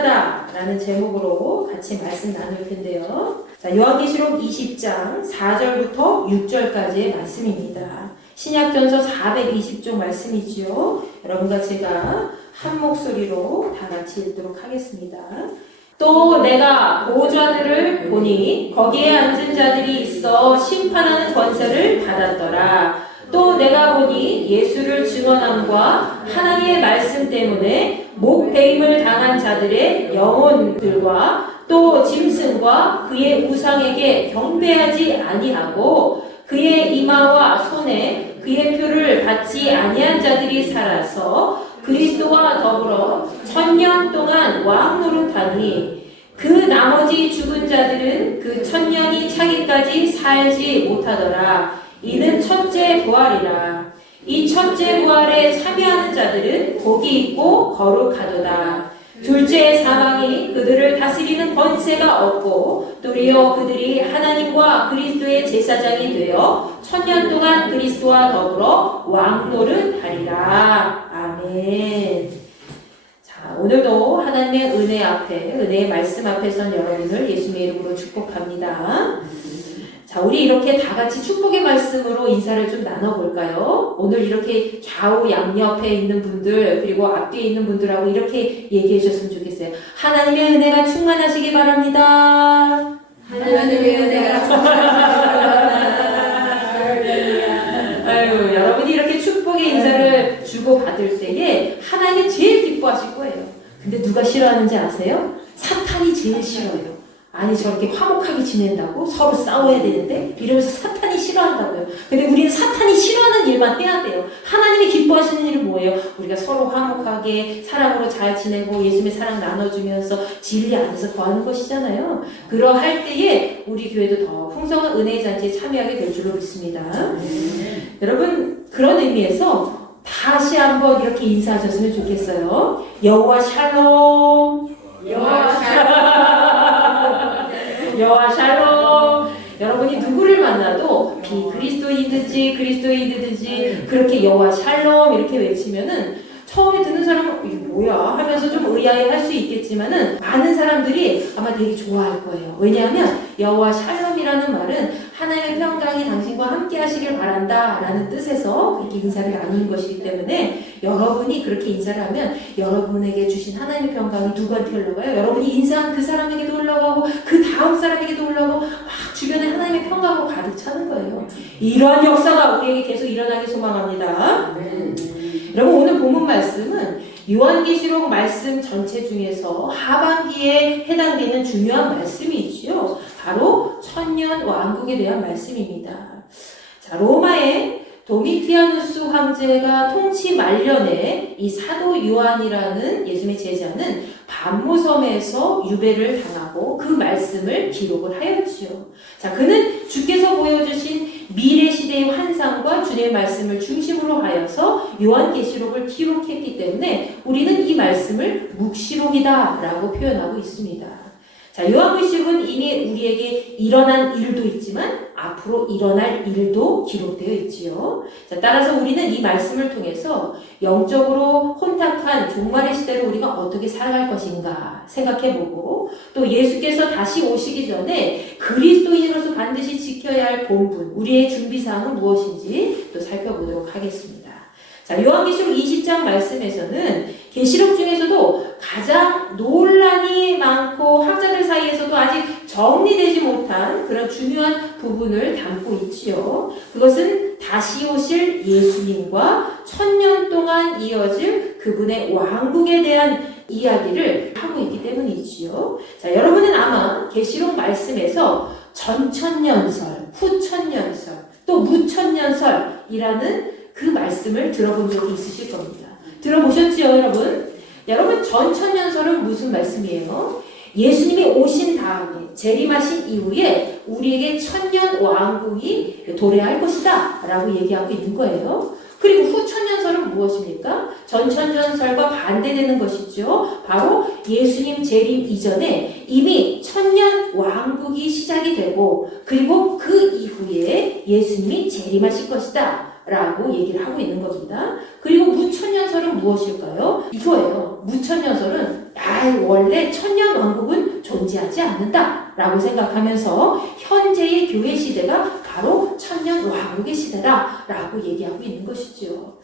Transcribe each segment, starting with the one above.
못하다 라는 제목으로 같이 말씀 나눌 텐데요. 자, 요한계시록 20장 4절부터 6절까지의 말씀입니다. 신약전서 420쪽 말씀이지요. 여러분과 제가 한 목소리로 다 같이 읽도록 하겠습니다. 또 내가 보좌들을 보니 거기에 앉은 자들이 있어 심판하는 권세를 받았더라. 또 내가 보니 예수를 증언함과 하나님의 말씀 때문에 목배임을 당한 자들의 영혼들과 또 짐승과 그의 우상에게 경배하지 아니하고 그의 이마와 손에 그의 표를 받지 아니한 자들이 살아서 그리스도와 더불어 1000년 동안 왕 노릇하니 그 나머지 죽은 자들은 그 1000년이 차기까지 살지 못하더라. 이는 첫째 부활이라. 이 첫째 부활에 참여하는 자들은 복이 있고 거룩하도다. 둘째 사망이 그들을 다스리는 권세가 없고 도리어 그들이 하나님과 그리스도의 제사장이 되어 1000년 동안 그리스도와 더불어 왕노릇하리라. 아멘. 자, 오늘도 하나님의 은혜 앞에, 은혜의 말씀 앞에 선 여러분을 예수님의 이름으로 축복합니다. 자, 우리 이렇게 다 같이 축복의 말씀으로 인사를 좀 나눠볼까요? 오늘 이렇게 좌우 양옆에 있는 분들, 그리고 앞뒤에 있는 분들하고 이렇게 얘기해 주셨으면 좋겠어요. 하나님의 은혜가 충만하시기 바랍니다. 하나님의 은혜가 아유, 여러분이 이렇게 축복의 인사를 주고받을 때에 하나님이 제일 기뻐하실 거예요. 근데 누가 싫어하는지 아세요? 사탄이 제일 싫어요. 아니 저렇게 화목하게 지낸다고? 서로 싸워야 되는데? 이러면서 사탄이 싫어한다고요. 근데 우리는 사탄이 싫어하는 일만 해야 돼요. 하나님이 기뻐하시는 일은 뭐예요? 우리가 서로 화목하게 사랑으로 잘 지내고 예수님의 사랑 나눠주면서 진리 안에서 거하는 것이잖아요. 그러할 때에 우리 교회도 더 풍성한 은혜의 잔치에 참여하게 될 줄로 믿습니다. 여러분 그런 의미에서 다시 한번 이렇게 인사하셨으면 좋겠어요. 여호와 샬롬. 여호와 샬롬. 여호와 샬롬. 여러분이 누구를 만나도 비그리스도인든지 그리스도인이든지 그렇게 여호와 샬롬 이렇게 외치면은 처음에 듣는 사람은 이게 뭐야 하면서 좀 의아해할 수 있겠지만은 많은 사람들이 아마 되게 좋아할 거예요. 왜냐하면 여호와 샬롬이라는 말은 하나님의 평강이 당신과 함께 하시길 바란다 라는 뜻에서 그렇게 인사를 나누는 것이기 때문에 여러분이 그렇게 인사를 하면 여러분에게 주신 하나님의 평강이 누구한테 흘러가요? 여러분이 인사한 그 사람에게도 흘러가고 그 다음 사람에게도 흘러가고 막 주변에 하나님의 평강으로 가득 차는 거예요. 이러한 역사가 우리에게 계속 일어나길 소망합니다. 여러분 오늘 본문 말씀은 요한계시록 말씀 전체 중에서 하반기에 해당되는 중요한 말씀이지요. 바로 1000년 왕국에 대한 말씀입니다. 자, 로마의 도미티아누스 황제가 통치 말년에 이 사도 요한이라는 예수님의 제자는 반모섬에서 유배를 당하고 그 말씀을 기록을 하였지요. 자, 그는 주께서 보여주신 미래 시대의 환상과 주님의 말씀을 중심으로 하여서 요한계시록을 기록했기 때문에 우리는 이 말씀을 묵시록이다 라고 표현하고 있습니다. 자, 요한계시록은 이미 우리에게 일어난 일도 있지만 앞으로 일어날 일도 기록되어 있지요. 자, 따라서 우리는 이 말씀을 통해서 영적으로 혼탁한 종말의 시대를 우리가 어떻게 살아갈 것인가 생각해보고 또 예수께서 다시 오시기 전에 그리스도인으로서 반드시 지켜야 할 본분, 우리의 준비사항은 무엇인지 또 살펴보도록 하겠습니다. 자, 요한계시록 20장 말씀에서는 계시록 중에서도 가장 논란이 많고 학자들 사이에서도 아직 정리되지 못한 그런 중요한 부분을 담고 있지요. 그것은 다시 오실 예수님과 1000년 동안 이어질 그분의 왕국에 대한 이야기를 하고 있기 때문이지요. 자, 여러분은 아마 계시록 말씀에서 전천년설, 후천년설, 또 무천년설이라는 그 말씀을 들어본 적이 있으실 겁니다. 들어보셨지요, 여러분? 여러분, 전천년설은 무슨 말씀이에요? 예수님이 오신 다음에 재림하신 이후에 우리에게 1000년 왕국이 도래할 것이다 라고 얘기하고 있는 거예요. 그리고 후천년설은 무엇입니까? 전천년설과 반대되는 것이죠. 바로 예수님 재림 이전에 이미 1000년 왕국이 시작이 되고 그리고 그 이후에 예수님이 재림하실 것이다 라고 얘기를 하고 있는 겁니다. 그리고 무천년설은 무엇일까요? 이거예요. 무천년설은 원래 천년 왕국은 존재하지 않는다라고 생각하면서 현재의 교회 시대가 바로 천년 왕국의 시대다라고 얘기하고 있는 것이죠.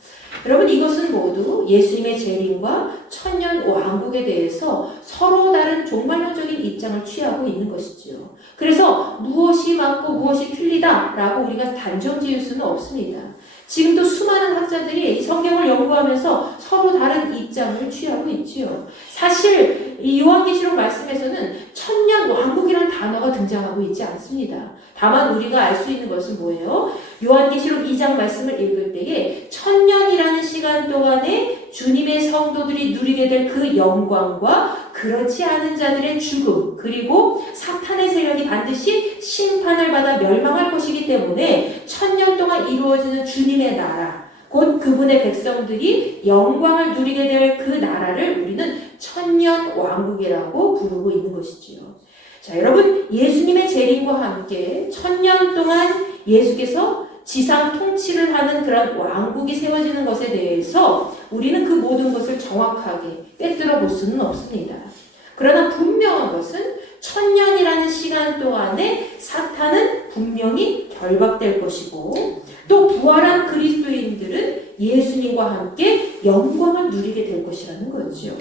여러분, 이것은 모두 예수님의 재림과 천년 왕국에 대해서 서로 다른 종말론적인 입장을 취하고 있는 것이죠. 그래서 무엇이 맞고 무엇이 틀리다라고 우리가 단정 지을 수는 없습니다. 지금도 수많은 학자들이 이 성경을 연구하면서 서로 다른 입장을 취하고 있지요. 사실 이 요한계시록 말씀에서는 천년 왕국이라는 단어가 등장하고 있지 않습니다. 다만 우리가 알 수 있는 것은 뭐예요? 요한계시록 2장 말씀을 읽을 때에 천년이라는 시간 동안에 주님의 성도들이 누리게 될 그 영광과 그렇지 않은 자들의 죽음, 그리고 사탄의 세력이 반드시 심판을 받아 멸망할 것이기 때문에 천년 동안 이루어지는 주님의 나라, 곧 그분의 백성들이 영광을 누리게 될 그 나라를 우리는 천년 왕국이라고 부르고 있는 것이지요. 자, 여러분, 예수님의 재림과 함께 천년 동안 예수께서 지상 통치를 하는 그런 왕국이 세워지는 것에 대해서 우리는 그 모든 것을 정확하게 꿰뚫어 볼 수는 없습니다. 그러나 분명한 것은 천년이라는 시간 동안에 사탄은 분명히 결박될 것이고, 또 부활한 그리스도인들은 예수님과 함께 영광을 누리게 될 것이라는 거죠.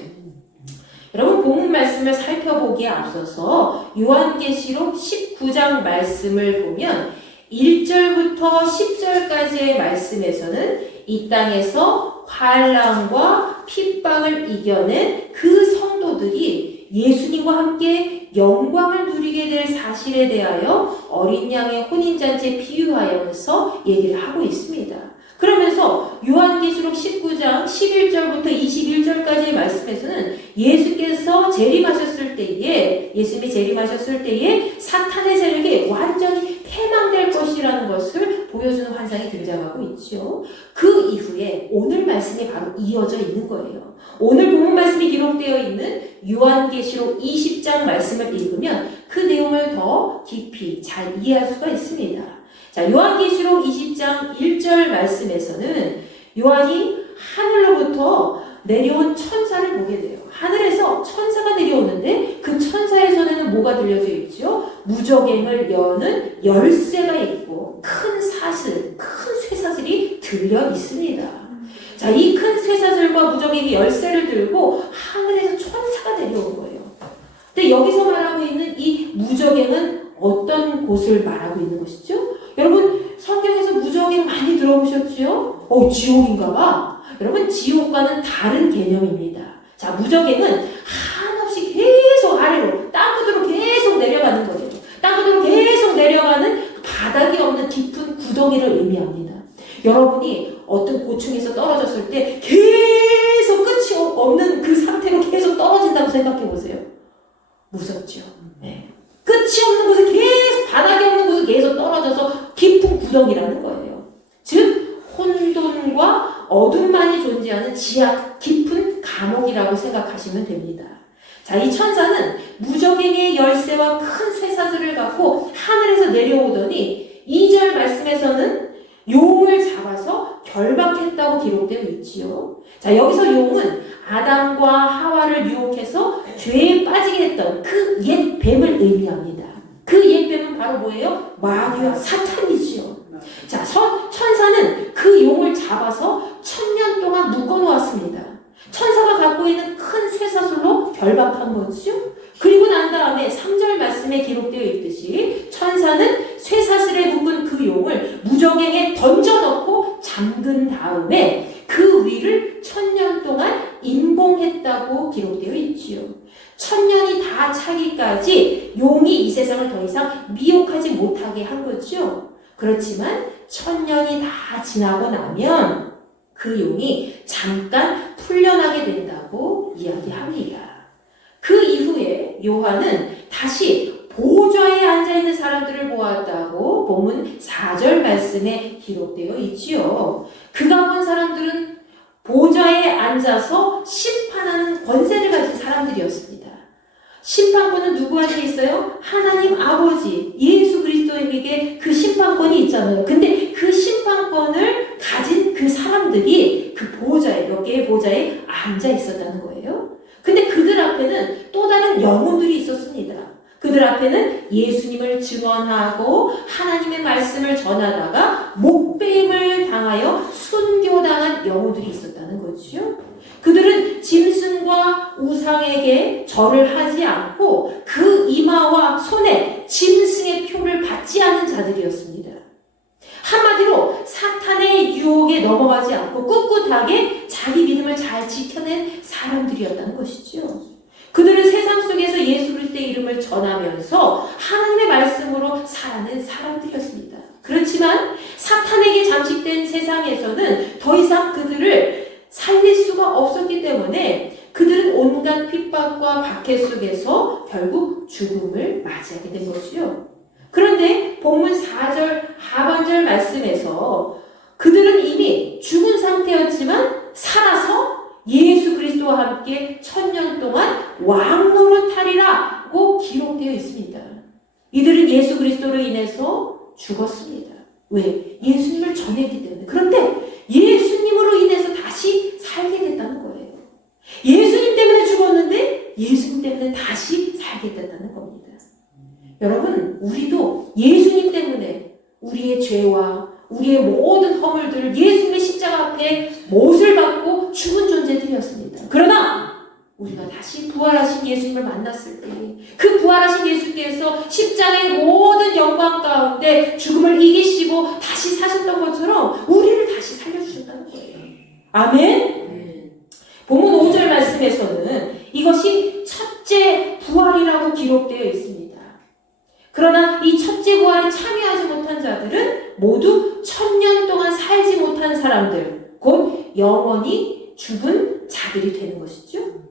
여러분, 본문 말씀을 살펴보기에 앞서서 요한계시록 19장 말씀을 보면 1절부터 10절까지의 말씀에서는 이 땅에서 환난과 핍박을 이겨낸 그 성도들이 예수님과 함께 영광을 누리게 될 사실에 대하여 어린 양의 혼인잔치에 비유하여서 얘기를 하고 있습니다. 그러면서 요한계시록 19장 11절부터 21절까지의 말씀에서는 예수께서 재림하셨을 때에, 예수님이 재림하셨을 때에 사탄의 세력이 완전히 패망될 것이라는 것을 보여주는 환상이 등장하고 있죠. 그 이후에 오늘 말씀이 바로 이어져 있는 거예요. 오늘 본문 말씀이 기록되어 있는 요한계시록 20장 말씀을 읽으면 그 내용을 더 깊이 잘 이해할 수가 있습니다. 자, 요한계시록 20장 1절 말씀에서는 요한이 하늘로부터 내려온 천사를 보게 돼요. 하늘에서 천사가 내려오는데 그 천사의 손에는 뭐가 들려져 있죠? 무저갱을 여는 열쇠가 있고 큰 사슬, 큰 쇠사슬이 들려 있습니다. 자, 이 큰 쇠사슬과 무저갱이 열쇠를 들고 하늘에서 천사가 내려온 거예요. 근데 여기서 말하고 있는 이 무저갱은 어떤 곳을 말하고 있는 것이죠? 여러분, 성경에서 무저갱 많이 들어보셨죠? 지옥인가 봐. 여러분, 지옥과는 다른 개념입니다. 자, 무저갱은 한없이 계속 아래로, 땅끝으로 계속 내려가는 거예요. 땅끝으로 계속 내려가는 바닥이 없는 깊은 구덩이를 의미합니다. 여러분이 어떤 고층에서 떨어졌을 때 계속 끝이 없는 그 상태로 계속 떨어진다고 생각해 보세요. 무섭죠? 네. 끝이 없는 곳에 계속, 바닥이 없는 곳에 계속 떨어져서 깊은 구덩이라는 거예요. 즉, 혼돈과 어둠만이 존재하는 지하 깊은 감옥이라고 생각하시면 됩니다. 자, 이 천사는 무저갱의 열쇠와 큰 쇠사슬을 갖고 하늘에서 내려오더니 2절 말씀에서는 용을 잡아서 결박했다고 기록되어 있지요. 자, 여기서 용은 아담과 하와를 유혹해서 죄에 빠지게 했던 그 옛 뱀을 의미합니다. 그 옛 뱀은 바로 뭐예요? 마귀와 사탄이지요. 자, 천사는 그 용을 잡아서 1000년 동안 묶어놓았습니다. 천사가 갖고 있는 큰 쇠사슬로 결박한 거죠. 그리고 난 다음에 3절 말씀에 기록되어 있듯이 천사는 쇠사슬에 묶은 그 용을 무저갱에 던져넣고 잠근 다음에 그 위를 1000년 동안 임봉했다고 기록되어 있지요. 1000년이 다 차기까지 용이 이 세상을 더 이상 미혹하지 못하게 한 거죠. 그렇지만 1000년이 다 지나고 나면 그 용이 잠깐 풀려나게 된다고 이야기합니다. 그 이후에 요한은 다시 보좌에 앉아있는 사람들을 보았다고 본문 4절 말씀에 기록되어 있지요. 그가 본 사람들은 보좌에 앉아서 심판하는 권세를 가진 사람들이었습니다. 심판권은 누구한테 있어요? 하나님 아버지, 예수 그리스도에게 그 심판권이 있잖아요. 근데 그 심판권을 가진 그 사람들이 그 보좌에, 몇 개의 보좌에 앉아 있었다는 거예요. 근데 그들 앞에는 또 다른 영혼들이 있었습니다. 그들 앞에는 예수님을 증언하고 하나님의 말씀을 전하다가 목배임을 당하여 순교당한 영혼들이 있었다는 거죠. 그들은 짐승과 우상에게 절을 하지 않고 그 이마와 손에 짐승의 표를 받지 않은 자들이었습니다. 한마디로 사탄의 유혹에 넘어가지 않고 꿋꿋하게 자기 믿음을 잘 지켜낸 사람들이었다는 것이죠. 그들은 세상 속에서 예수 그리스도의 이름을 전하면서 하나님의 말씀으로 살아낸 사람들이었습니다. 그렇지만 사탄에게 잠식된 세상에서는 더 이상 그들을 살릴 수가 없었기 때문에 그들은 온갖 핍박과 박해 속에서 결국 죽음을 맞이하게 된 것이요. 그런데 본문 4절 하반절 말씀에서 그들은 이미 죽은 상태였지만 살아서 예수 그리스도와 함께 1000년 동안 왕노릇하리라고 기록되어 있습니다. 이들은 예수 그리스도로 인해서 죽었습니다. 왜? 예수님을 전했기 때문에. 그런데 예수님으로 인해서 다시 살게 됐다는 거예요. 예수님 때문에 죽었는데 예수님 때문에 다시 살게 됐다는 겁니다. 여러분, 우리도 예수님 때문에 우리의 죄와 우리의 모든 허물들을 예수님의 십자가 앞에 못을 받고 죽은 존재들이었습니다. 그러나 우리가 다시 부활하신 예수님을 만났을 때 그 부활하신 예수께서 십자가의 모든 영광 가운데 죽음을 이기시고 다시 사셨던 것처럼 우리를 다시 살려주셨다는 거예요. 아멘? 본문 5절 말씀에서는 이것이 첫째 부활이라고 기록되어 있습니다. 그러나 이 첫째 부활에 참여하지 못한 자들은 모두 1000년 동안 살지 못한 사람들, 곧 영원히 죽은 자들이 되는 것이죠.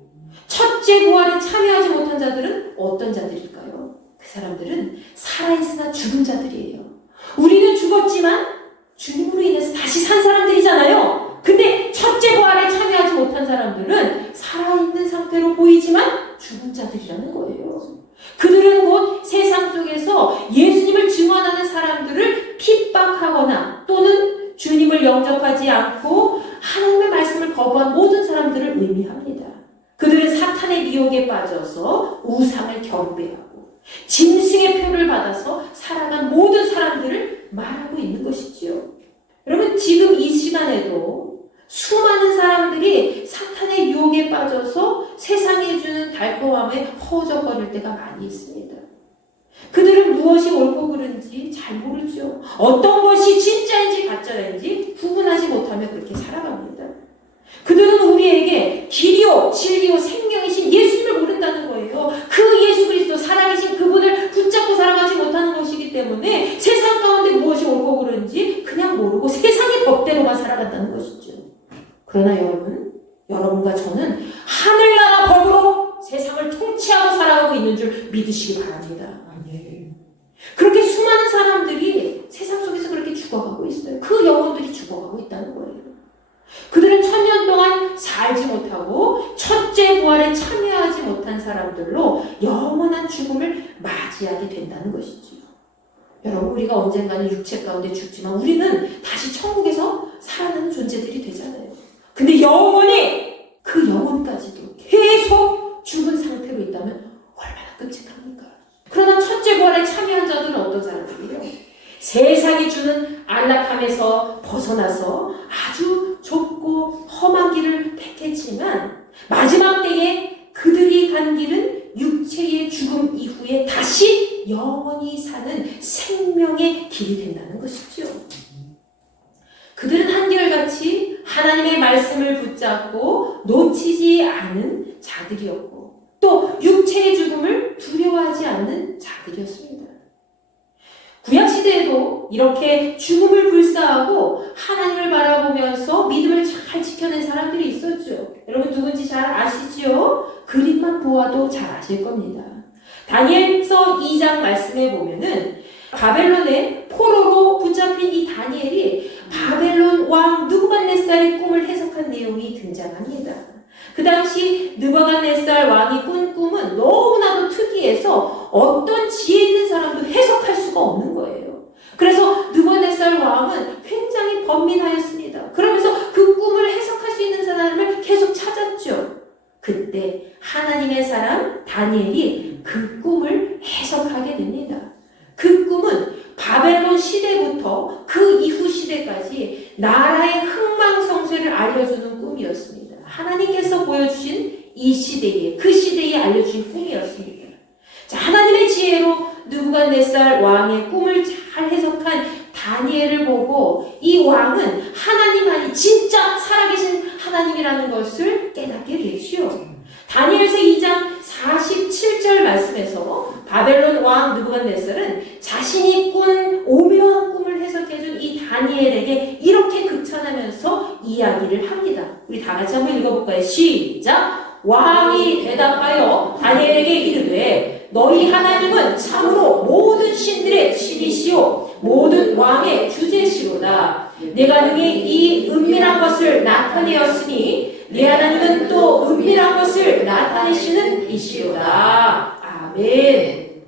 첫째 부활에 참여하지 못한 자들은 어떤 자들일까요? 그 사람들은 살아있으나 죽은 자들이에요. 우리는 죽었지만 주님으로 인해서 다시 산 사람들이잖아요. 근데 첫째 부활에 참여하지 못한 사람들은 살아있는 상태로 보이지만 죽은 자들이라는 거예요. 그들은 곧 세상 속에서 예수님을 증언하는 사람들을 핍박하거나 또는 주님을 영접하지 않고 하나님의 말씀을 거부한 모든 사람들을 의미합니다. 그들은 사탄의 미혹에 빠져서 우상을 경배하고 짐승의 표를 받아서 살아간 모든 사람들을 말하고 있는 것이지요. 여러분, 지금 이 시간에도 수많은 사람들이 사탄의 유혹에 빠져서 세상이 주는 달콤함에 허우적거릴 때가 많이 있습니다. 그들은 무엇이 옳고 그른지 잘 모르죠. 어떤 것이 진짜인지 가짜인지 구분하지 못하며 그렇게 살아갑니다. 그들은 우리에게 길이요 진리요 생명이신 예수님을 모른다는 거예요. 그 예수 그리스도 살아계신 그분을 붙잡고 살아가지 못하는 것이기 때문에 세상 가운데 무엇이 옳고 그른지 그냥 모르고 세상의 법대로만 살아간다는 것이죠. 그러나 여러분과 저는 하늘나라 법으로 세상을 통치하고 살아가고 있는 줄 믿으시기 바랍니다. 그렇게 수많은 사람들이 세상 속에서 그렇게 죽어가고 있어요. 그 영혼들이 죽어가고 있다는 거예요. 그들은 1000년 동안 살지 못하고 첫째 부활에 참여하지 못한 사람들로 영원한 죽음을 맞이하게 된다는 것이죠. 여러분, 우리가 언젠가는 육체 가운데 죽지만 우리는 다시 천국에서 살아나는 존재들이 되잖아요. 근데 영원히 그 영혼까지도 계속 죽은 상태로 있다면 얼마나 끔찍합니까? 그러나 첫째 부활에 참여한 자들은 어떤 사람들이에요? 세상이 주는 안락함에서 벗어나서 아주 좁고 험한 길을 택했지만 마지막 때에 그들이 간 길은 육체의 죽음 이후에 다시 영원히 사는 생명의 길이 된다는 것이죠. 그들은 한결같이 하나님의 말씀을 붙잡고 놓치지 않은 자들이었고 또 육체의 죽음을 두려워하지 않는 자들이었습니다. 구약시대에도 이렇게 죽음을 불사하고 하나님을 바라보면서 믿음을 잘 지켜낸 사람들이 있었죠. 여러분 누군지 잘 아시죠? 그림만 보아도 잘 아실 겁니다. 다니엘서 2장 말씀에 보면은 바벨론의 포로로 붙잡힌 이 다니엘이 바벨론 왕 느부갓네살의 꿈을 해석한 내용이 등장합니다. 그 당시 느부갓네살 왕이 꾼 꿈은 너무나도 특이해서 어떤 지혜 있는 사람도 해석할 수가 없는 거예요. 그래서 느부갓네살 왕은 굉장히 번민하였습니다. 그러면서 그 꿈을 해석할 수 있는 사람을 계속 찾았죠. 그때 다니엘이 그 꿈을 해석하게 됩니다. 그 꿈은 바벨론 시대부터 그 이후 시대까지 나라의 흥망성쇠를 알려주는 꿈이었습니다. 하나님께서 보여주신 이 시대에, 그 시대에 알려주신 꿈이었습니다. 자, 하나님의 지혜로 느부갓네살 왕의 꿈을 잘 해석한 다니엘을 보고 이 왕은 하나님만이 진짜 살아계신 하나님이라는 것을 깨닫게 되지요. 다니엘서 2장 47절 말씀에서 바벨론 왕 느부갓네살은 자신이 꾼 오묘한 꿈을 해석해준 이 다니엘에게 이렇게 극찬하면서 이야기를 합니다. 우리 다 같이 한번 읽어볼까요? 시작! 왕이 대답하여 다니엘에게 이르되 너희 하나님은 참으로 모든 신들의 신이시오 모든 왕의 주제시로다. 내가 능히 이 은밀한 것을 나타내었으니 내 하나님은 또 은밀한 것을 나타내시는 이시로다. 아멘.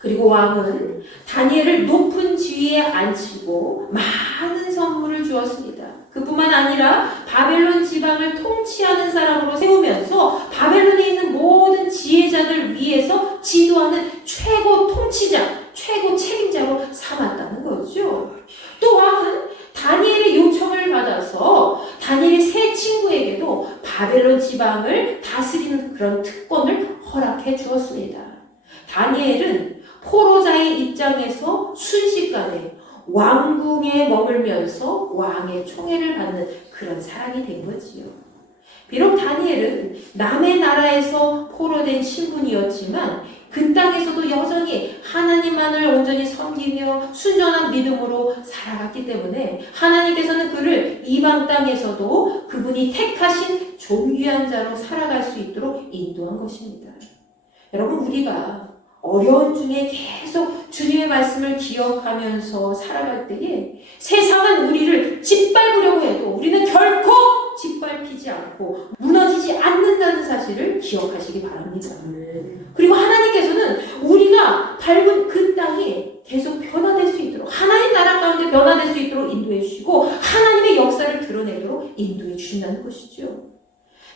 그리고 왕은 다니엘을 높은 지위에 앉히고 많은 선물을 주었습니다. 그뿐만 아니라 바벨론 지방을 통치하는 사람으로 세우면서 바벨론에 있는 모든 지혜자들 위해서 지도하는 최고 통치자, 최고 책임자로 삼았다는 거죠. 또 왕은 다니엘의 요청을 받아서 다니엘의 세 친구에게도 바벨론 지방을 다스리는 그런 특권을 허락해 주었습니다. 다니엘은 포로자의 입장에서 순식간에 왕궁에 머물면서 왕의 총애를 받는 그런 사람이 된 거지요. 비록 다니엘은 남의 나라에서 포로된 신분이었지만 그 땅에서도 여전히 하나님만을 온전히 섬기며 순전한 믿음으로 살아갔기 때문에 하나님께서는 그를 이방 땅에서도 그분이 택하신 존귀한 자로 살아갈 수 있도록 인도한 것입니다. 여러분, 우리가 어려운 중에 계속 주님의 말씀을 기억하면서 살아갈 때에 세상은 우리를 짓밟으려고 해도 우리는 결코 짓밟히지 않고 무너지지 않는다는 사실을 기억하시기 바랍니다. 그리고 하나님께서는 우리가 밟은 그 땅이 계속 변화될 수 있도록 하나님 나라 가운데 변화될 수 있도록 인도해 주시고 하나님의 역사를 드러내도록 인도해 주신다는 것이죠.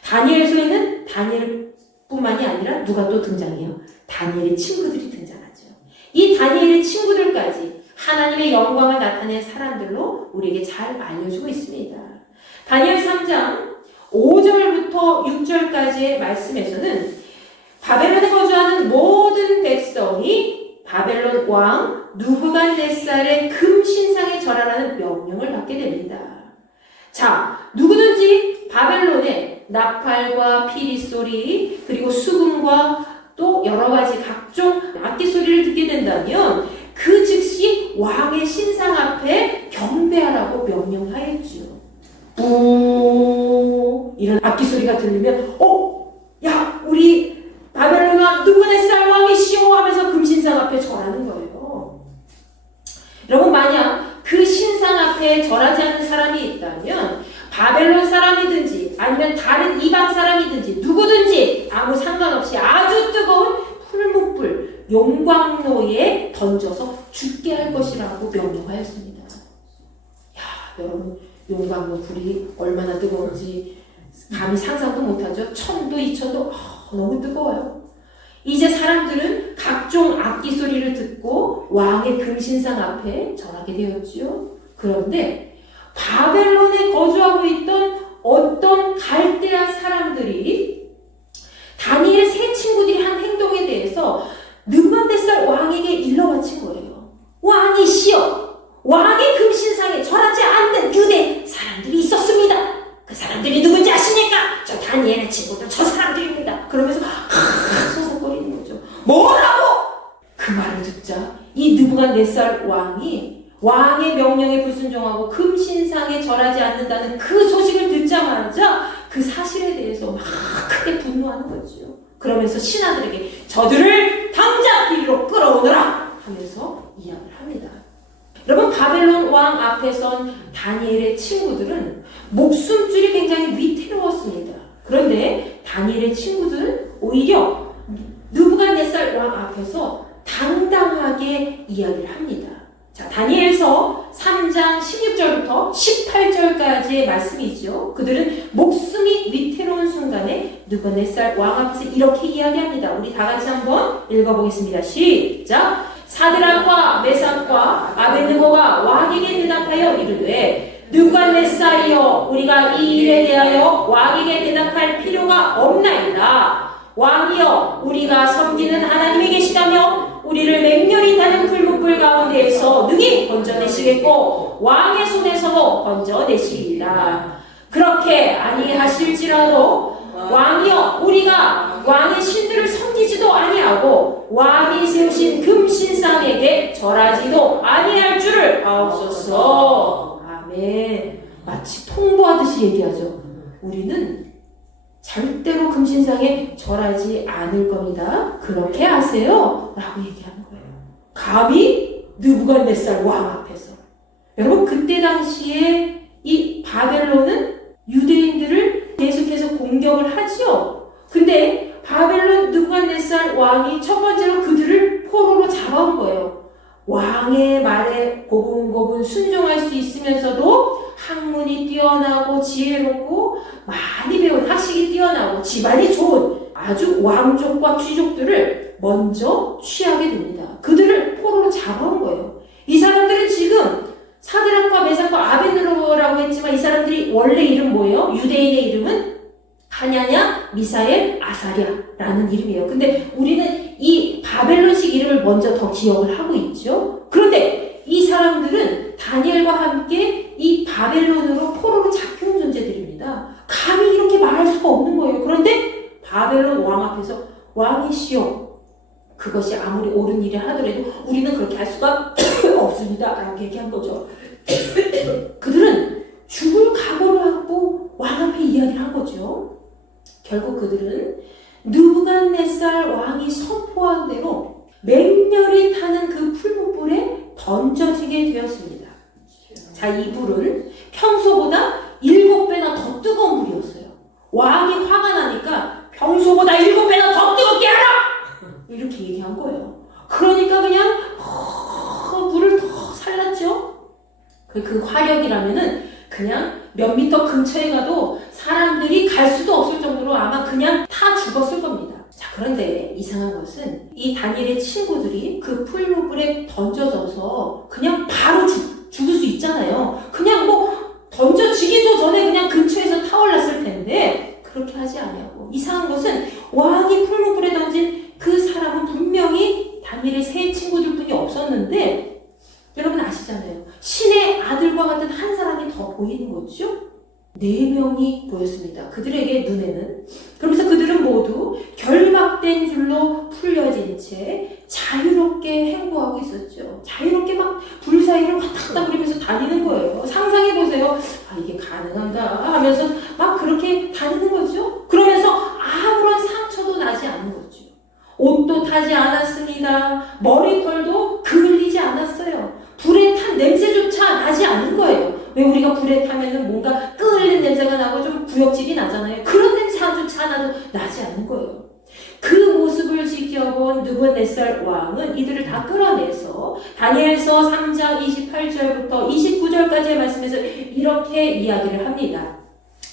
다니엘서에는 다니엘뿐만이 아니라 누가 또 등장해요? 다니엘의 친구들이 등장하죠. 이 다니엘의 친구들까지 하나님의 영광을 나타낸 사람들로 우리에게 잘 알려주고 있습니다. 다니엘 3장 5절부터 6절까지의 말씀에서는 바벨론에 거주하는 모든 백성이 바벨론 왕 느부갓네살의 금신상에 절하라는 명령을 받게 됩니다. 자, 누구든지 바벨론의 나팔과 피리소리 그리고 수금과 또 여러 가지 각종 악기 소리를 듣게 된다면 그 즉시 왕의 신상 앞에 경배하라고 명령하였지요. 이런 악기 소리가 들리면 야, 우리 바벨론 왕 느부갓네살 왕이시오 하면서 금신상 앞에 절하는 거예요. 여러분, 만약 그 신상 앞에 절하지 않는 사람이 있다면 바벨론 사람이든지 아니면 다른 이방 사람이든지 누구든지 아무 상관없이 아주 뜨거운 풀무불 용광로에 던져서 죽게 할 것이라고 명령하였습니다. 야, 여러분, 용광로 불이 얼마나 뜨거운지 감히 상상도 못하죠. 1000도 2000도 너무 뜨거워요. 이제 사람들은 각종 악기 소리를 듣고 왕의 금신상 앞에 절하게 되었지요. 그런데 바벨론에 거주하고 있던 어떤 갈대아 사람들이 다니엘의 세 친구들이 한 행동에 대해서 느부갓네살 왕에게 일러 바친 거예요. 왕이시여, 왕의 금신상에 절하지 않는 유대 사람들이 있었습니다. 그 사람들이 누군지 아십니까? 저 다니엘의 친구들 저 사람들입니다. 그러면서 서석거리는 거죠. 뭐라고? 그 말을 듣자 이 느부갓네살 왕이 왕의 명령에 불순종하고 금신상에 절하지 않는다는 그 소식을 듣자마자 그 사실에 대해서 막 크게 분노하는 거죠. 그러면서 신하들에게 저들을 당장 이리로 끌어오너라 하면서 이야기를 합니다. 여러분, 바벨론 왕 앞에 선 다니엘의 친구들은 목숨줄이 굉장히 위태로웠습니다. 그런데 다니엘의 친구들은 오히려 느부갓네살 왕 앞에서 당당하게 이야기를 합니다. 자, 다니엘서 3장 16절부터 18절까지의 말씀이죠. 그들은 목숨이 위태로운 순간에 느부갓네살 왕 앞에서 이렇게 이야기합니다. 우리 다 같이 한번 읽어보겠습니다. 시작! 사드락과 메삭과 아벳느고가 왕에게 대답하여 이르되 느부갓네살이여 우리가 이 일에 대하여 왕에게 대답할 필요가 없나이다. 왕이여 우리가 섬기는 하나님이 계시다면 우리를 맹렬히 타는 풀무불 가운데에서 능히 건져내시겠고 왕의 손에서도 건져내시리이다. 그렇게 아니하실지라도 왕이여 우리가 왕의 신들을 섬기지도 아니하고 왕이 세우신 금신상에게 절하지도 아니할 줄을 아옵소서. 아멘. 마치 통보하듯이 얘기하죠. 우리는 절대로 금신상에 절하지 않을 겁니다. 그렇게 하세요. 라고 얘기하는 거예요. 감히 느부갓네살 왕 앞에서. 여러분 그때 당시에 이 바벨론은 유대인들을 계속해서 공격을 하지요. 근데 바벨론 느부갓네살 왕이 첫 번째로 그들을 포로로 잡아온 거예요. 왕의 말에 고분고분 순종할 수 있으면서도 학문이 뛰어나고 지혜롭고 많이 배운 학식이 뛰어나고 집안이 좋은 아주 왕족과 귀족들을 먼저 취하게 됩니다. 그들을 포로로 잡아온 거예요. 이 사람들은 지금 사드락과 메삭과 아벳느고라고 했지만 이 사람들이 원래 이름 뭐예요? 유대인의 이름은 하냐냐, 미사엘, 아사랴라는 이름이에요. 근데 우리는 이 바벨론식 이름을 먼저 더 기억을 하고 있죠. 그런데 이 사람들은 다니엘과 함께 이 바벨론으로 포로로 잡혀온 존재들입니다. 감히 이렇게 말할 수가 없는 거예요. 그런데 바벨론 왕 앞에서 왕이시여 그것이 아무리 옳은 일이 하더라도 우리는 그렇게 할 수가 없습니다. 라고 얘기한 거죠. 그들은 죽을 각오를 하고 왕 앞에 이야기를 한 거죠. 결국 그들은 느부갓네살 왕이 선포한 대로 맹렬히 타는 그 풀무불에 던져지게 되었습니다. 자, 이 불은 평소보다 7배나 더 뜨거운 불이었어요. 왕이 화가 나니까 평소보다 7배나 더 뜨겁게 하라! 이렇게 얘기한 거예요. 그러니까 그냥 불을 더 살랐죠. 그 화력이라면은 그냥 몇 미터 근처에 가도 사람들이 갈 수도 없을 정도로 아마 그냥 다 죽었을 겁니다. 자, 그런데 이상한 것은 이 다니엘의 친구들이 그 풀무불에 던져져서 그냥 바로 죽을 수 있잖아요. 그냥 뭐 던져지기도 전에 그냥 근처에서 타올랐을 텐데 그렇게 하지 않냐고. 이상한 것은 왕이 풀무불에 던진 그 사람은 분명히 다니엘의 세 친구들뿐이 없었는데 여러분 아시잖아요. 신의 아들과 같은 한 사람이 더 보이는 거죠. 4명이 보였습니다. 그들에게 눈에는. 그러면서 그들은 모두 결박된 줄로 풀려진 채 자유롭게 행보하고 있었죠. 자유롭게 막 불 사이를 왔다 갔다 그러면서 다니는 거예요. 상상해보세요. 아, 이게 가능한가 하면서 막 그렇게 다니는 거죠. 그러면서 아무런 상처도 나지 않는 거죠. 옷도 타지 않았습니다. 머리털도 그을리지 않았어요. 불에 탄 냄새조차 나지 않은 거예요. 왜 우리가 불에 타면은 뭔가 끓는 냄새가 나고 좀 구역질이 나잖아요. 그런 냄새조차 나지 않는 거예요. 그 모습을 지켜본 느부갓네살 왕은 이들을 다 끌어내서 다니엘서 3장 28절부터 29절까지의 말씀에서 이렇게 이야기를 합니다.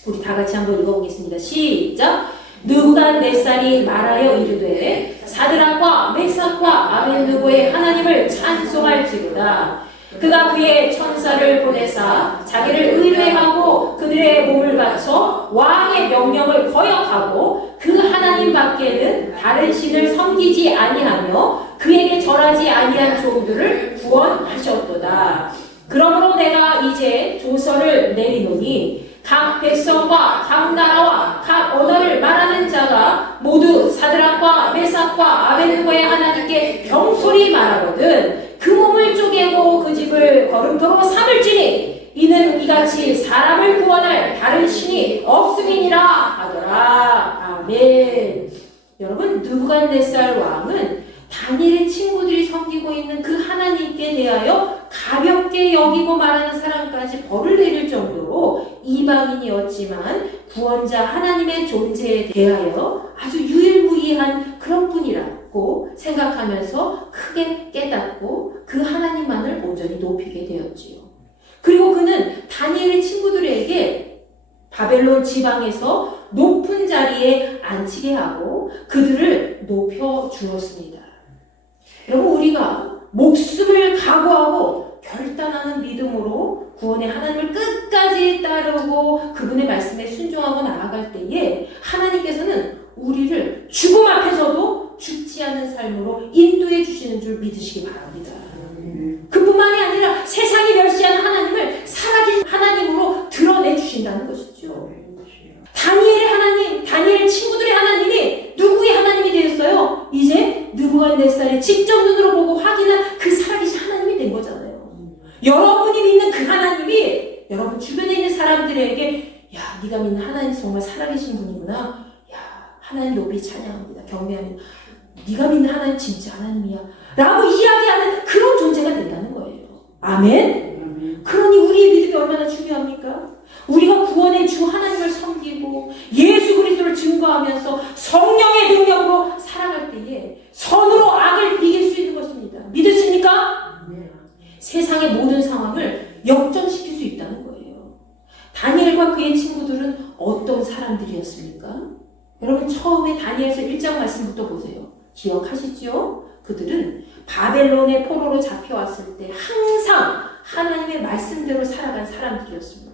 우리 다 같이 한번 읽어보겠습니다. 시작! 느부갓네살이 말하여 이르되 사드락과 메삭과 아벳느고의 하나님을 찬송할지로다. 그가 그의 천사를 보내사 자기를 의뢰하고 그들의 몸을 바쳐 왕의 명령을 거역하고 그 하나님 밖에는 다른 신을 섬기지 아니하며 그에게 절하지 아니한 종들을 구원하셨도다. 그러므로 내가 이제 조서를 내리노니 각 백성과 각 나라와 각 언어를 말하는 자가 모두 사드락과 메삭과 아벳느고의 하나님께 병소리 말하거든 그 몸을 쪼개고 그 집을 걸음토로 삼을지니 이는 이같이 사람을 구원할 다른 신이 없음이니라 하더라. 아멘. 여러분 느부갓네살 왕은 다니엘의 친구들이 섬기고 있는 그 하나님께 대하여 가볍게 여기고 말하는 사람까지 벌을 내릴 정도로 이방인이었지만 구원자 하나님의 존재에 대하여 아주 유일무이한 그런 분이라고 생각하면서 크게 깨닫고 그 하나님만을 온전히 높이게 되었지요. 그리고 그는 다니엘의 친구들에게 바벨론 지방에서 높은 자리에 앉히게 하고 그들을 높여 주었습니다. 여러분, 우리가 목숨을 각오하고 결단하는 믿음으로 구원의 하나님을 끝까지 따르고 그분의 말씀에 순종하고 나아갈 때에 하나님께서는 우리를 죽음 앞에서도 죽지 않는 삶으로 인도해 주시는 줄 믿으시기 바랍니다. 그뿐만이 아니라 세상이 멸시하는 하나님을 살아계신 하나님으로 드러내 주신다는 것이죠. 다니엘의 하나님, 다니엘 친구들의 하나님이 누구의 하나님이 되었어요? 이제 느부갓네살이 직접 눈으로 보고 확인한 그 살아계신 하나님이 된 거잖아요. 여러분이 믿는 그 하나님이 여러분 주변에 있는 사람들에게 야, 네가 믿는 하나님 정말 살아계신 분이구나. 야, 하나님 높이 찬양합니다. 경배합니다. 네가 믿는 하나님 진짜 하나님이야. 라고 이야기하는 그런 존재가 된다는 거예요. 아멘? 그러니 우리의 믿음이 얼마나 중요합니까? 우리가 구원의 주 하나님을 섬기고 예수 그리스도를 증거하면서 성령의 능력으로 살아갈 때에 선으로 악을 이길 수 있는 것입니다. 믿으십니까? 세상의 모든 상황을 역전시킬 수 있다는 거예요. 다니엘과 그의 친구들은 어떤 사람들이었습니까? 여러분 처음에 다니엘서 1장 말씀부터 보세요. 기억하시죠? 그들은 바벨론의 포로로 잡혀왔을 때 항상 하나님의 말씀대로 살아간 사람들이었습니다.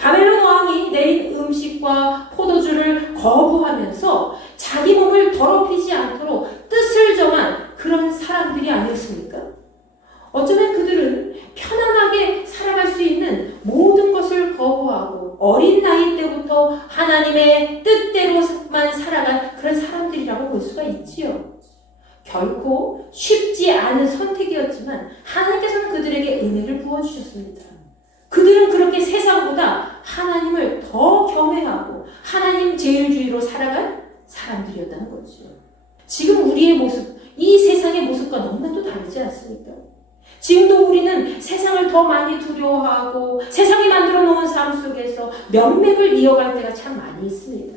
바벨론 왕이 내린 음식과 포도주를 거부하면서 자기 몸을 더럽히지 않도록 뜻을 정한 그런 사람들이 아니었습니까? 어쩌면 그들은 편안하게 살아갈 수 있는 모든 것을 거부하고 어린 나이 때부터 하나님의 뜻대로만 살아간 그런 사람들이라고 볼 수가 있지요. 결코 쉽지 않은 선택이었지만 하나님께서는 그들에게 은혜를 부어주셨습니다. 그들은 그렇게 세상보다 하나님을 더 경외하고 하나님 제일주의로 살아간 사람들이었다는 거죠. 지금 우리의 모습, 이 세상의 모습과 너무나도 다르지 않습니까? 지금도 우리는 세상을 더 많이 두려워하고 세상이 만들어 놓은 삶 속에서 명맥을 이어갈 때가 참 많이 있습니다.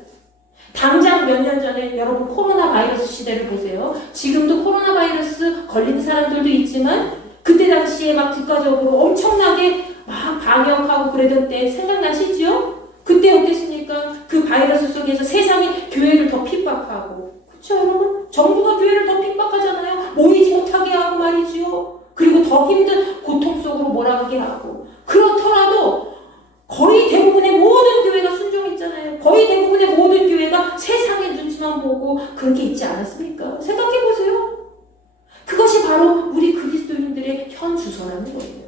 당장 몇 년 전에 여러분 코로나 바이러스 시대를 보세요. 지금도 코로나 바이러스 걸린 사람들도 있지만 그때 당시에 막 국가적으로 엄청나게 막 방역하고 그러던 때 생각나시죠? 그때 어땠습니까? 그 바이러스 속에서 세상이 교회를 더 핍박하고, 그렇죠 여러분? 정부가 교회를 더 핍박하잖아요. 모이지 못하게 하고 말이지요. 그리고 더 힘든 고통 속으로 몰아가게 하고. 그렇더라도 거의 대부분의 모든 교회가 순종했잖아요. 거의 대부분의 모든 교회가 세상의 눈치만 보고 그렇게 있지 않았습니까? 생각해보세요. 그것이 바로 우리 그리스도인들의 현 주소라는 거예요.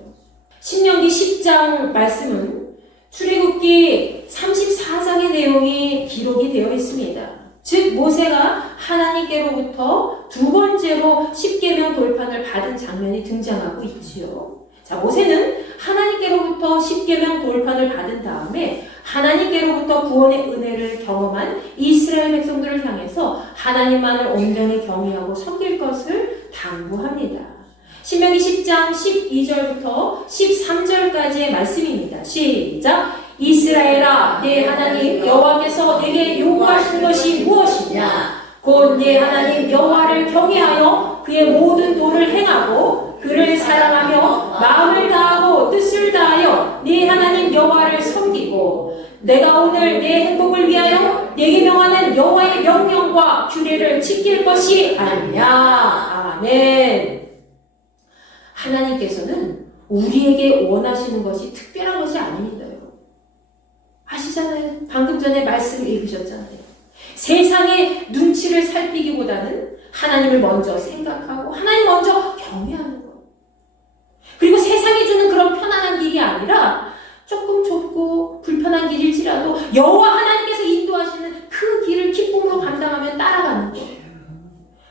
신명기 10장 말씀은 출애굽기 34장의 내용이 기록이 되어 있습니다. 즉 모세가 하나님께로부터 두 번째로 십계명 돌판을 받은 장면이 등장하고 있지요. 자, 모세는 하나님께로부터 십계명 돌판을 받은 다음에 하나님께로부터 구원의 은혜를 경험한 이스라엘 백성들을 향해서 하나님만을 온전히 경외하고 섬길 것을 당부합니다. 신명기 10장 12절부터 13절까지의 말씀입니다. 시작! 이스라엘아, 네 하나님 여호와께서 네게 요구하시는 것이 무엇이냐? 곧 네 하나님 여호와를 경외하여 그의 모든 도를 행하고 그를 사랑하며 마음을 다하고 뜻을 다하여 네 하나님 여호와를 섬기고 내가 오늘 네 행복을 위하여 네게 명하는 여호와의 명령과 규례를 지킬 것이 아니냐. 아멘. 하나님께서는 우리에게 원하시는 것이 특별한 것이 아닙니다. 아시잖아요. 방금 전에 말씀 읽으셨잖아요. 세상의 눈치를 살피기보다는 하나님을 먼저 생각하고 하나님 먼저 경외하는 것. 그리고 세상이 주는 그런 편안한 길이 아니라 조금 좁고 불편한 길일지라도 여호와 하나님께서 인도하시는 그 길을 기쁨으로 감당하며 따라가는 거예요.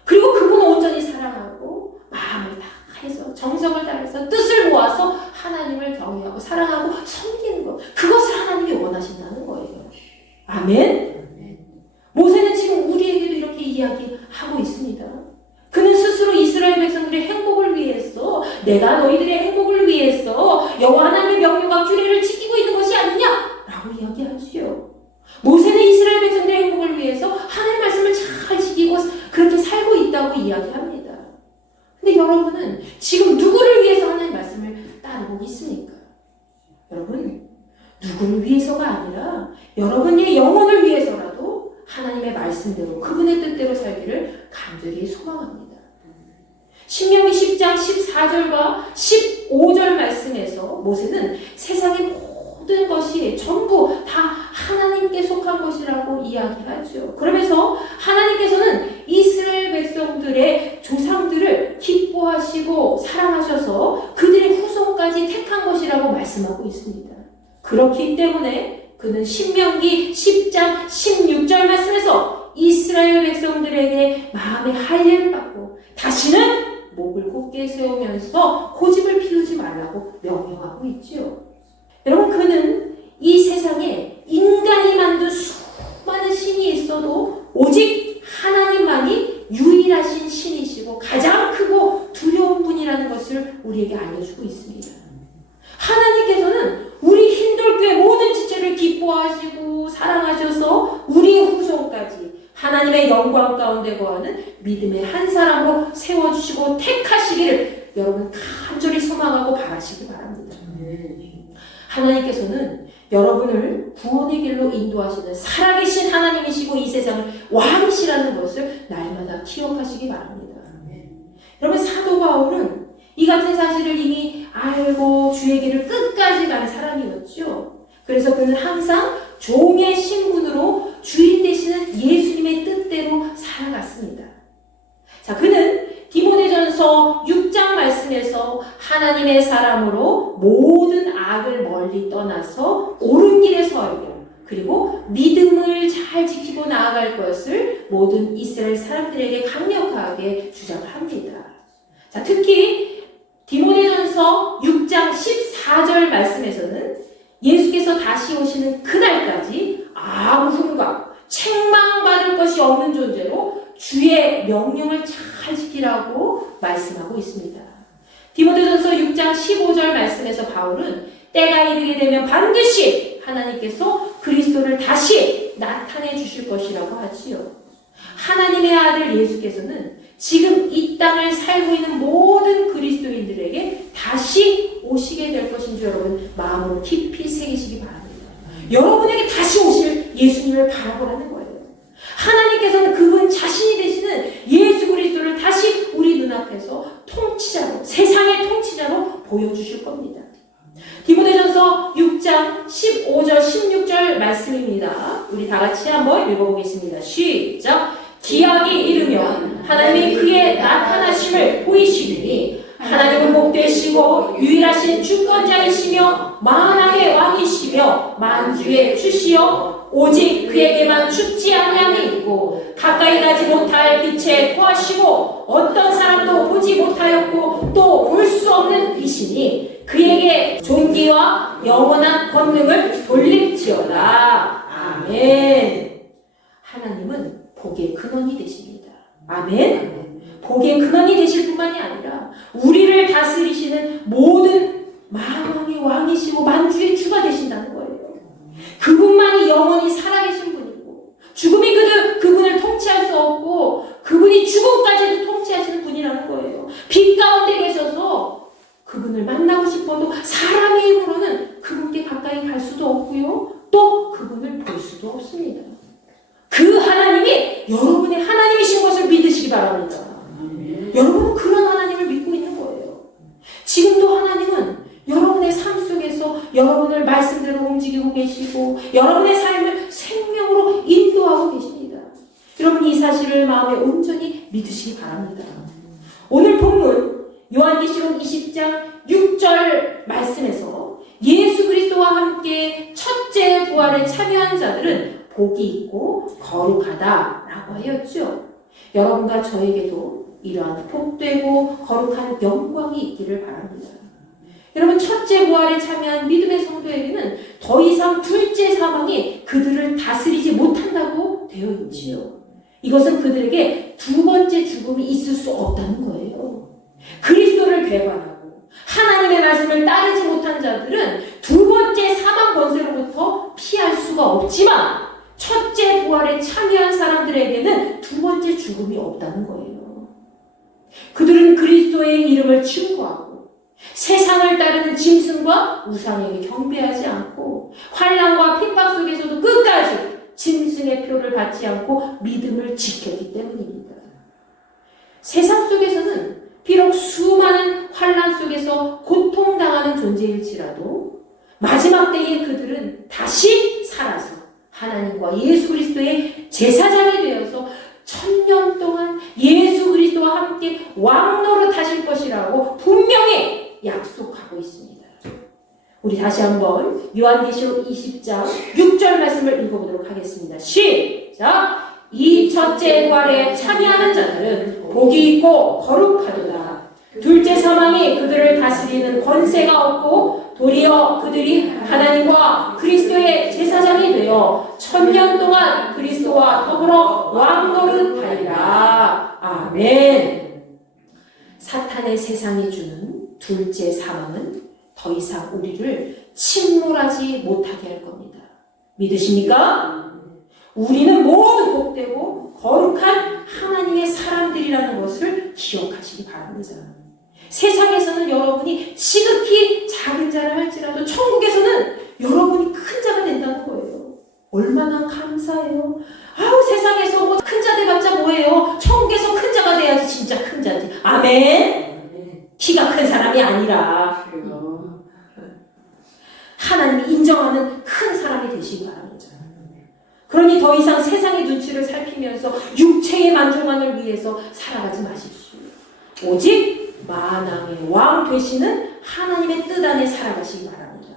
그리고 그분을 온전히 사랑하고 마음을 다해서 정성을 다해서 뜻을 모아서 하나님을 경외하고 사랑하고 섬기는 것. 그것을 하나님이 원하신다는 거예요. 아멘? 모세는 지금 우리에게도 이렇게 이야기하고 있습니다. 그는 스스로 이스라엘 백성들의 행복을 위해서 내가 너희들의 행복을 위해서 여호와 하나님의 명령과 규례를 지키고 있는 것이 아니냐라고 이야기하지요. 모세는 이스라엘 백성들의 행복을 위해서 하나님의 말씀을 잘 지키고 그렇게 살고 있다고 이야기합니다. 근데 여러분은 지금 누구를 위해서 하나님의 말씀을 따르고 있습니까? 여러분, 누구를 위해서가 아니라 여러분의 영혼을 위해서라도 하나님의 말씀대로 그분의 뜻대로 살기를 간절히 소망합니다. 신명기 10장 14절과 15절 말씀에서 모세는 세상의 모든 것이 전부 다 하나님께 속한 것이라고 이야기하죠. 그러면서 하나님께서는 이스라엘 백성들의 조상들을 기뻐하시고 사랑하셔서 그들의 후손까지 택한 것이라고 말씀하고 있습니다. 그렇기 때문에 그는 신명기 10장 16절 말씀에서 이스라엘 백성들에게 마음의 할례를 받고 다시는 목을 곧게 세우면서 고집을 피우지 말라고 명령하고 있지요. 여러분, 그는 이 세상에 인간이 만든 수많은 신이 있어도 오직 하나님만이 유일하신 신이시고 가장 크고 두려운 분이라는 것을 우리에게 알려주고 있습니다. 하나님께서는 우리 흰돌교의 모든 지체를 기뻐하시고 사랑하셔서 우리의 후손까지 하나님의 영광 가운데 거하는 믿음의 한 사람으로 세워주시고 택하시기를 여러분 간절히 소망하고 바라시기 바랍니다. 하나님께서는 여러분을 구원의 길로 인도하시는 살아계신 하나님이시고 이 세상을 왕이시라는 것을 날마다 기억하시기 바랍니다. 여러분, 사도 바울은 이 같은 사실을 이미 알고 주의 길을 끝까지 간 사람이었죠. 그래서 그는 항상 종의 신분으로 주인 되시는 예수님의 뜻대로 살아갔습니다. 자, 그는 디모데전서 6장 말씀에서 하나님의 사람으로 모든 악을 멀리 떠나서 옳은 길에 서려 그리고 믿음을 잘 지키고 나아갈 것을 모든 이스라엘 사람들에게 강력하게 주장합니다. 자, 특히 디모데전서 6장 14절 말씀에서는 예수께서 다시 오시는 그날까지 아무 흠과 책망받을 것이 없는 존재로 주의 명령을 잘 지키라고 말씀하고 있습니다. 디모데전서 6장 15절 말씀에서 바울은 때가 이르게 되면 반드시 하나님께서 그리스도를 다시 나타내 주실 것이라고 하지요. 하나님의 아들 예수께서는 지금 이 땅을 살고 있는 모든 그리스도인들에게 다시 오시게 될 것인 줄 여러분 마음으로 깊이 새기시기 바랍니다. 여러분에게 다시 오실 예수님을 바라보라는 거예요. 하나님께서는 그분 자신이 되시는 예수 그리스도를 다시 우리 눈앞에서 통치자로, 세상의 통치자로 보여주실 겁니다. 디모데전서 6장 15절 16절 말씀입니다. 우리 다 같이 한번 읽어보겠습니다. 시작! 기약이 이르면 하나님이 그의 나타나심을 보이시리니 하나님은 복되시고 유일하신 주권자이시며 만왕의 왕이시며 만주의 주시여 오직 그에게만 죽지 아니함이 있고 가까이 가지 못할 빛에 거하시고 어떤 사람도 보지 못하였고 또 볼 수 없는 이시니 그에게 존귀와 영원한 권능을 돌릴지어다. 아멘. 하나님은 복의 근원이 되십니다. 아멘. 복의 근원이 되실 뿐만이 아니라 우리를 다스리시는 모든 만왕의 왕이시고 만주의 주가 되신다는 거예요. 그분만이 영원히 살아계신 분이고 죽음이 그분을 통치할 수 없고 그분이 죽음까지도 통치하시는 분이라는 거예요. 빛 가운데 계셔서 그분을 만나고 싶어도 사람의 힘으로는 그분께 가까이 갈 수도 없고요. 또 그분을 볼 수도 없습니다. 그 하나님이 여러분의 하나님이신 것을 믿으시기 바랍니다. 여러분은 그런 하나님을 믿고 있는 거예요. 지금도 하나님은 여러분의 삶 속에서 여러분을 말씀대로 움직이고 계시고 여러분의 삶을 생명으로 인도하고 계십니다. 여러분 이 사실을 마음에 온전히 믿으시기 바랍니다. 오늘 본문 요한계시록 20장 6절 말씀에서 예수 그리스도와 함께 첫째 부활에 참여한 자들은 복이 있고 거룩하다라고 하였죠. 여러분과 저에게도 이러한 복되고 거룩한 영광이 있기를 바랍니다. 여러분 첫째 부활에 참여한 믿음의 성도에게는 더 이상 둘째 사망이 그들을 다스리지 못한다고 되어 있지요. 이것은 그들에게 두 번째 죽음이 있을 수 없다는 거예요. 그리스도를 배반하고 하나님의 말씀을 따르지 못한 자들은 두 번째 사망 권세로부터 피할 수가 없지만 첫째 부활에 참여한 사람들에게는 두 번째 죽음이 없다는 거예요. 그들은 그리스도의 이름을 증거하고 세상을 따르는 짐승과 우상에게 경배하지 않고 환난과 핍박 속에서도 끝까지 짐승의 표를 받지 않고 믿음을 지켰기 때문입니다. 세상 속에서는 비록 수많은 환난 속에서 고통당하는 존재일지라도 마지막 때에 그들은 다시 살아서 하나님과 예수 그리스도의 제사장이 되어서 1000년 동안 예수 그리스도와 함께 왕노릇 하실 것이라고 분명히 약속하고 있습니다. 우리 다시 한번 요한계시록 20장 6절 말씀을 읽어보도록 하겠습니다. 시작! 이 첫째 부활에 참여하는 자들은 복이 있고 거룩하도다. 둘째 사망이 그들을 다스리는 권세가 없고 도리어 그들이 하나님과 그리스도의 제사장이 되어 1000년 동안 그리스도와 더불어 왕노릇하리라. 아멘. 사탄의 세상이 주는 둘째 사망은 더 이상 우리를 침몰하지 못하게 할 겁니다. 믿으십니까? 우리는 모두 복되고 거룩한 하나님의 사람들이라는 것을 기억하시기 바랍니다. 세상에서는 여러분이 지극히 작은 자를 할지라도 천국에서는 여러분이 큰 자가 된다는 거예요. 얼마나 감사해요. 아우, 세상에서 뭐 큰 자 돼봤자 뭐예요. 천국에서 큰 자가 돼야지 진짜 큰 자지. 아멘. 키가 큰 사람이 아니라 하나님이 인정하는 큰 사람이 되시기 바랍니다. 그러니 더 이상 세상의 눈치를 살피면서 육체의 만족만을 위해서 살아가지 마십시오. 오직 만왕의 왕 되시는 하나님의 뜻 안에 살아가시기 바랍니다.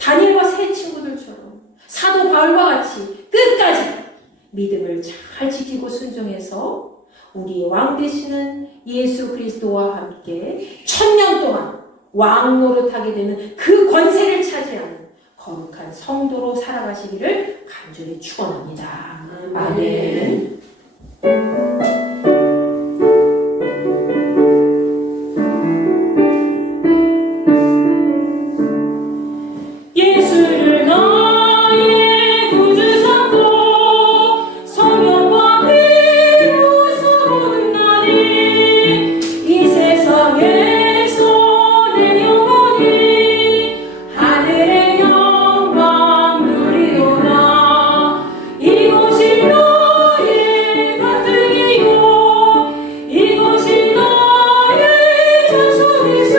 다니엘과 세 친구들처럼 사도 바울과 같이 끝까지 믿음을 잘 지키고 순종해서 우리의 왕 되시는 예수 그리스도와 함께 1000년 동안 왕 노릇하게 되는 그 권세를 차지하는 거룩한 성도로 살아가시기를 간절히 축원합니다. 아멘. 예수를 나의 구주 삼고 성령과 피로 사모는 나니 이 세상에서 내 영혼이 하늘의 영광 누리도다. 이곳이 나의 가정이요 이곳이 나의 자손이세.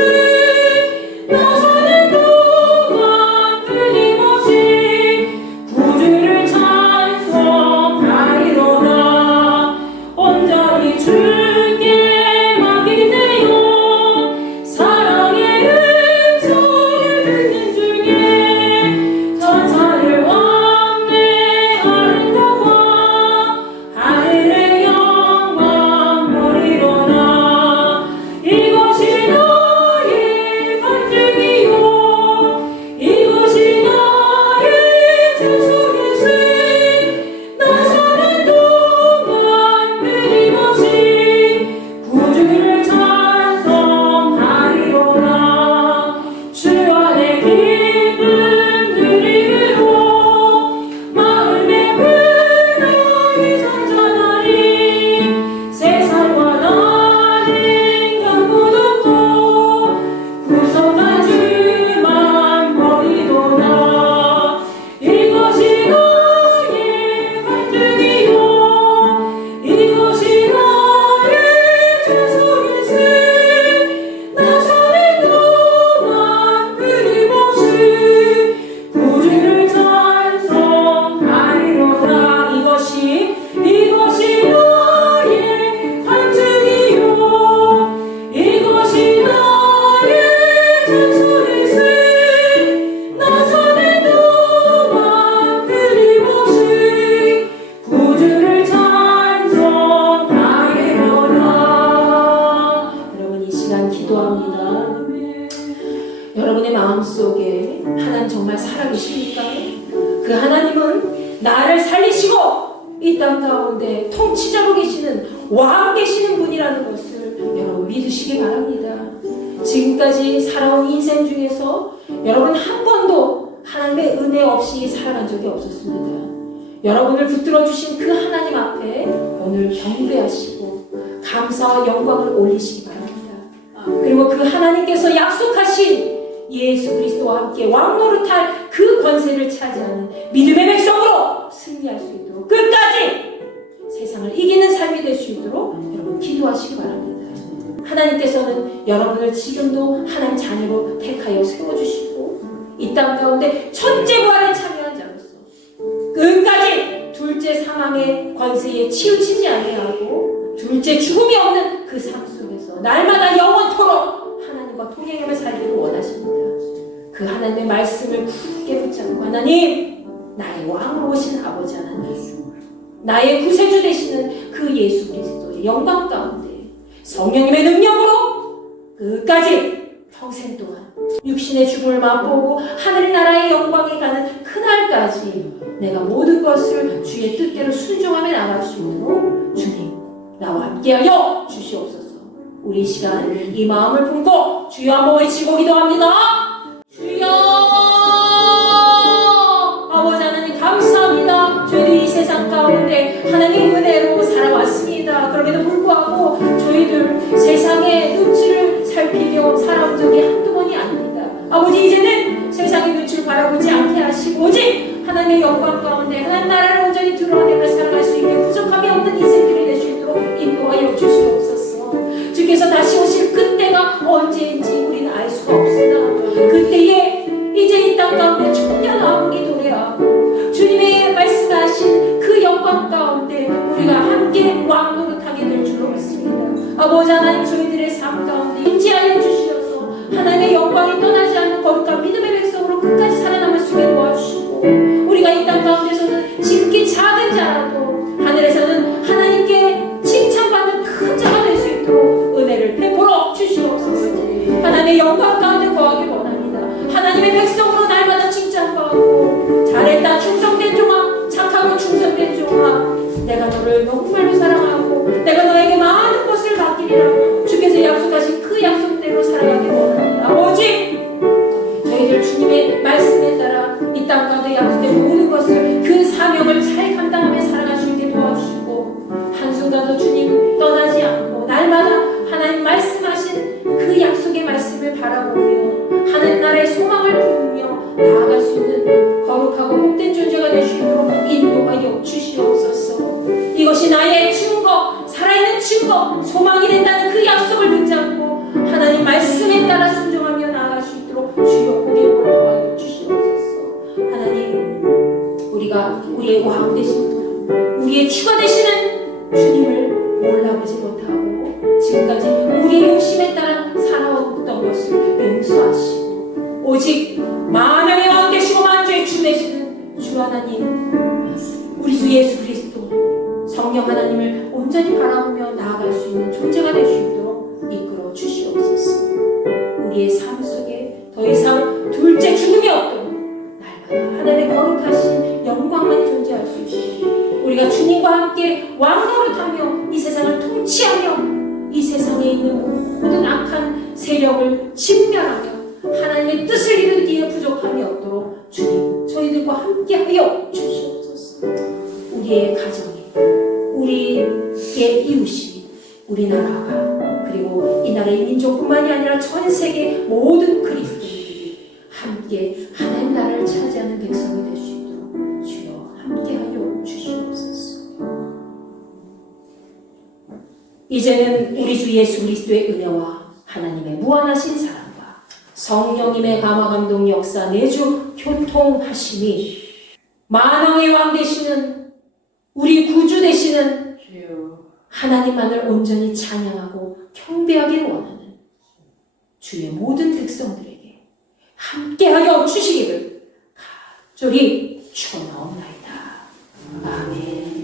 나서는 동안 끊임없이 구주를 찬송하리로다. 온전히 주께 맡기네요. 사랑의 음성을 듣는 중에 천사를 왕래하는 것과 하늘의 영광 보리로다. 이것이 나의 간증이요 이것이 나의 자손이세. 나서는 동안 끊임없이 구주를 찬송하리로다. 주 안에 기쁨 누리므로 마음의 근원이 잔잔하니 세상과 나는 강구도 없고 구속한 주만 보이도다. 이것이 나의 간증이요 이것이 나의 자손이세. 나서는 동안 끊임없이 구주를 찬송하리로다. 이것이 나의 간증이요 이것이 나의 자손이세. 나서는 동안 끊임없이 구주를 찬송하리로다. 여러분, 이 시간 기도합니다. 여러분의 마음속에 하나님 정말 살아계십니까? 그 하나님은 나를 살리시고 이 땅 가운데 통치자로 계시는 왕 되시는 분이라는 것을 여러분 믿으시기 바랍니다. 지금까지 살아온 인생 중에서 여러분 한 번도 하나님의 은혜 없이 살아간 적이 없었습니다. 여러분을 붙들어 주신 그 하나님 앞에 오늘 경배하시고 감사와 영광을 올리시기 바랍니다. 그리고 그 하나님께서 약속하신 예수 그리스도와 함께 왕노릇할 그 권세를 차지하는 믿음의 백성으로 승리할 수 있도록 끝까지 세상을 이기는 삶이 될 수 있도록 여러분 기도하시기 바랍니다. 하나님께서는 여러분을 지금도 하나님 자녀로 택하여 세워주시고 이 땅 가운데 천재 부활에 참여한 자로서 끝까지 둘째 사망의 권세에 치우치지 아니하고 둘째 죽음이 없는 그 삶 속에서 날마다 영원토록 하나님과 동행하며 살기를 원하십니다. 그 하나님의 말씀을 굳게 붙잡고 하나님 나의 왕으로 오신 아버지 하나님 나의 구세주 되시는 그 예수 그리스도의 영광 가운데 성령님의 능력으로 끝까지 평생 동안 육신의 죽음을 맛보고 하늘나라의 영광에 가는 그날까지 내가 모든 것을 주의 뜻대로 순종하며 나갈 수 있도록 주님 나와 함께하여 주시옵소서. 우리 이 시간 이 마음을 품고 주여 한번 외치고 기도합니다. 주여 아버지 하나님 감사합니다. 저희들이 이 세상 가운데 하나님의 은혜로 살아왔습니다. 그럼에도 불구하고 저희들 세상의 눈치를 살피며 살아온 적이 한두 번이 아닙니다. 아버지 이제는 세상의 눈치를 바라보지 않게 하시고 오직 하나님의 영광 가운데 하나님 나라를 온전히 드러내며 살아갈 수 있게 부족함이 없는 인생들이 될 수 있도록 인도하여 주시옵소서. 주께서 다시 오실 그때가 언제인지 우리는 알 수가 없으나 그때에 이제 이 땅 가운데 청년하오기 노래하고 주님의 말씀하신 그 영광 가운데 우리가 함께 왕노릇하게 될 줄로 믿습니다. 아버지 하나님 저희들의 삶 가운데 임재하여 주시어서 하나님의 영광이 떠나지 않는 거룩한 믿음의 백성으로 끝까지 살아남을 수 있게 도와주시고 우리가 이 땅 가운데서는 지극히 작은 자라도 하늘에서는 하나님께 칭찬받는 큰 자가 될 수 있도록 은혜를 베풀어 주시옵소서. 하나님의 영광 가운데 거하기 원합니다. 하나님의 백성으로 날마다 칭찬받고 잘했다 충성된 종아 착하고 충성된 종아 내가 너를 정말로 사랑하고 내가 너에게 많은 것을 맡기리라 주께서 약속하신 그 약속대로 살아가기 원합니다. 아버지 저희들 주님의 말씀에 따라 이 땅 가운데 약속된 모든 것을 그 사명을 잘 감당하며 살아갈 수 있게 도와주시고 한순간도 주님 떠나지 않고 날마다 하나님 말씀하신 그 약속의 말씀을 바라보며 하늘 나라의 소망을 부으며 나아갈 수 있는 거룩하고 복된 존재가 될 수 있도록 인도하여 주시옵소서. 이것이 나의 증거 살아있는 증거 소망이 된다는 그 약속을 붙잡고 하나님 말씀에 따라 순종하며 나아갈 수 있도록 주여 고개를 도와여 주시옵소서. 하나님 우리가 우리의 왕 되신 분 우리의 주가 되시는 주님을 몰라보지 못하고 지금까지 우리의 욕심에 따라 살아왔던 것을 용서하시고 오직 만왕의 왕 되시고 만주의 주 되시는 주 하나님 우리 주 예수 그리스도 성령 하나님을 온전히 바라보며 나아갈 수 있는 존재가 될 수 있도록 이끌어 주시옵소서. 우리의 삶 속에 더 이상 둘째 죽음이 없도록 날마다 하나님의 거룩하신 영광만 존재할 수 있도록 우리가 주님과 함께 왕노릇하며 이 세상을 통치하며 이 세상에 있는 모든 악한 세력을 직면하며 하나님의 뜻을 이루기에 부족함이 없도록 주님 저희들과 함께하여 주시옵소서. 우리의 가정이 우리의 이웃이 우리나라가 그리고 이 나라의 민족뿐만이 아니라 전 세계 모든 그리스도인들이 함께 하나님 나라를 차지하는 백성이 될 수 있도록 주여 함께하여 주시옵소서. 이제는 우리 주 예수 그리스도의 은혜와 하나님의 무한하신 사랑과 성령님의 감화감동 역사 내주 교통하심이 만왕의 왕 되시는 우리 구주 되시는 하나님만을 온전히 찬양하고 경배하기를 원하는 주의 모든 백성들에게 함께하여 주시기를 간절히 축원하옵나이다. 아멘.